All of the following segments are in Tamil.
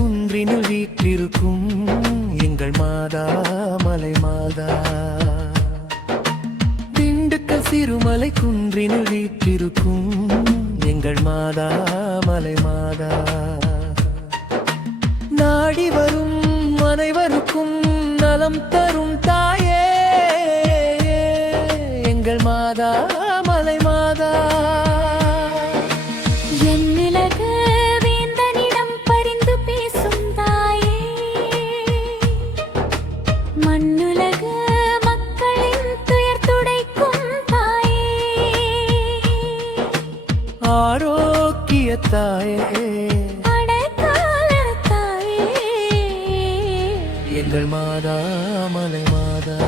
குன்றினில் வீற்றிருக்கும் எங்கள் மாதா மலை மாதா. திண்டுக்கல் சிறுமலை குன்றினில் வீற்றிருக்கும் எங்கள் மாதா மலை மாதா. நாடி வரும் அனைவருக்கும் நலம் தரும் தாயே எங்கள் மாதா மலை மாதா. மண்ணுலக மக்களின் துயர் துடைக்கும் தாயே, ஆரோக்கிய தாயே, அடைக்கல தாயே எங்கள் மாதா மலை மாதா.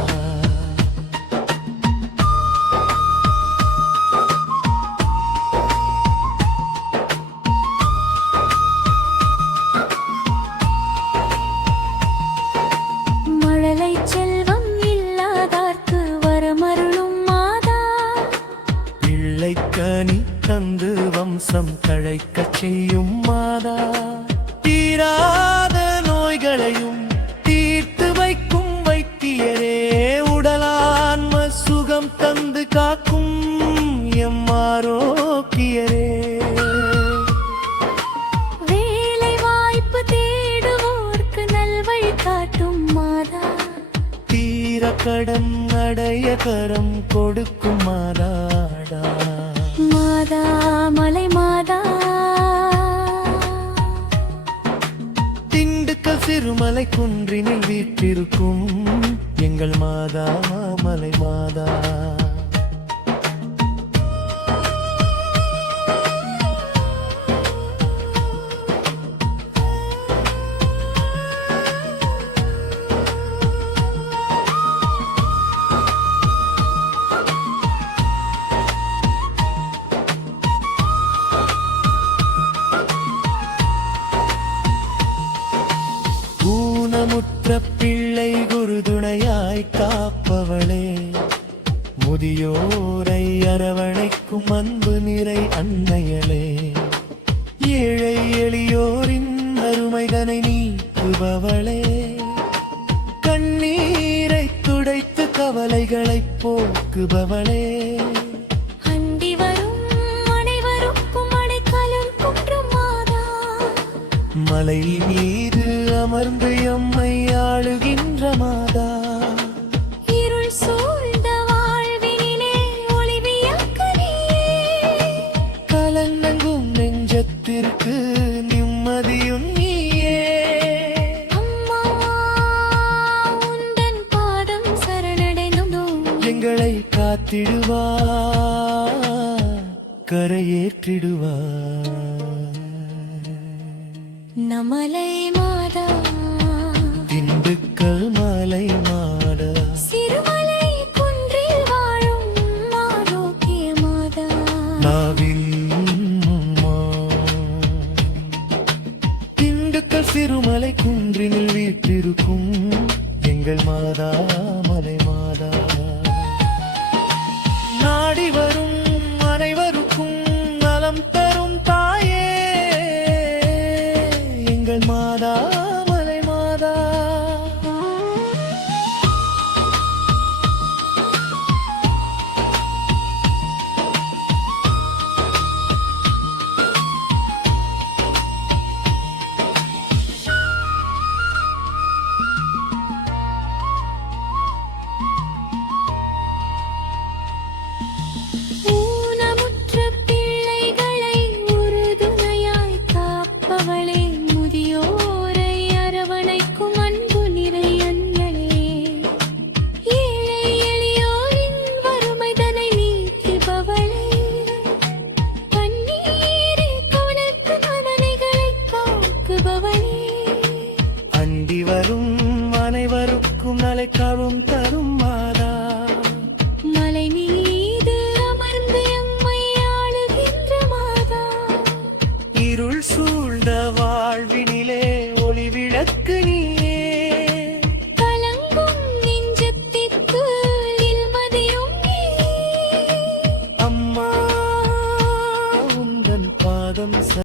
செல்வம் இல்லாதார்க்கு வரமருளும் மாதா. பிள்ளைக்கனி தந்து வம்சம் தழைக்கச் செய்யும் மாதா. தீராத நோய்களையும் தீர்த்து வைக்கும் வைத்தியரே, உடலான்ம சுகம் தந்து காக்கும் எம் ஆரோக்கியரே. வேலை வாய்ப்பு தேடுவோர்க்கு நல்வழி காட்டும் மாதா. கடன் அடைய கரம் கொடுக்கும் மாதாடா மாதா மலை மாதா. திண்டுக்கல் சிறுமலை குன்றினில் வீற்றிருக்கும் எங்கள் மாதா மலை மாதா. ஊனமுற்ற பிள்ளை குருதுணையாய் காப்பவளே, முதியோரை அரவணைக்கும் அன்பு நிறை அன்னையளே, ஏழை எளியோரின் அருமைதனை நீக்குபவளே, கண்ணீரை துடைத்து கவலைகளை போக்குபவளே, மலை மீது அமர்ந்து எம்மை ஆளுகின்ற மாதா. இருள் சூழ்ந்த வாழ்வினிலே ஒளிவியக்கரியே, கலங்கும் நெஞ்சத்திற்கு நிம்மதியும் நீயே. அம்மா உந்தன் பாதம் சரணடைந்தோம், எங்களை காத்திடுவார், கரையேற்றிடுவார். நமலை மாதா, திண்டுக்கல் மலை மாதா, சிறுமலை குன்றில் வாழும் ஆரோக்கிய மாதா. திண்டுக்கல் சிறுமலை குன்றினில் வீற்றிருக்கும் எங்கள் மாதா மலை மாதா. நாடி வரும் அனைவருக்கும் நலம் தரும் தாயே எங்கள் மாதா மலை மாதா. ஊனமுற்ற பிள்ளைகளை உறுதுணையாய் காப்பவளே, முதியோரை அரவணைக்கும் அன்பு நிறை அன்னையே, ஏழை எளியோரின் வறுமைதனை நீக்குபவளே, கண்ணீரை துடைத்து மதனைகளை காக்குபவளே, அண்டி வரும் அனைவருக்கும் நலை கரும் தரும் மாதா. மலை மீது அமர்ந்து எம்மை ஆளுகின்ற மாதா. இருள் சூழ்ந்த வாழ்வினிலே ஒளி விளக்கு நீயே, கலங்கும் நெஞ்சத்திற்கு நிம்மதியும் நீயே. அம்மா உந்தன் பாதம்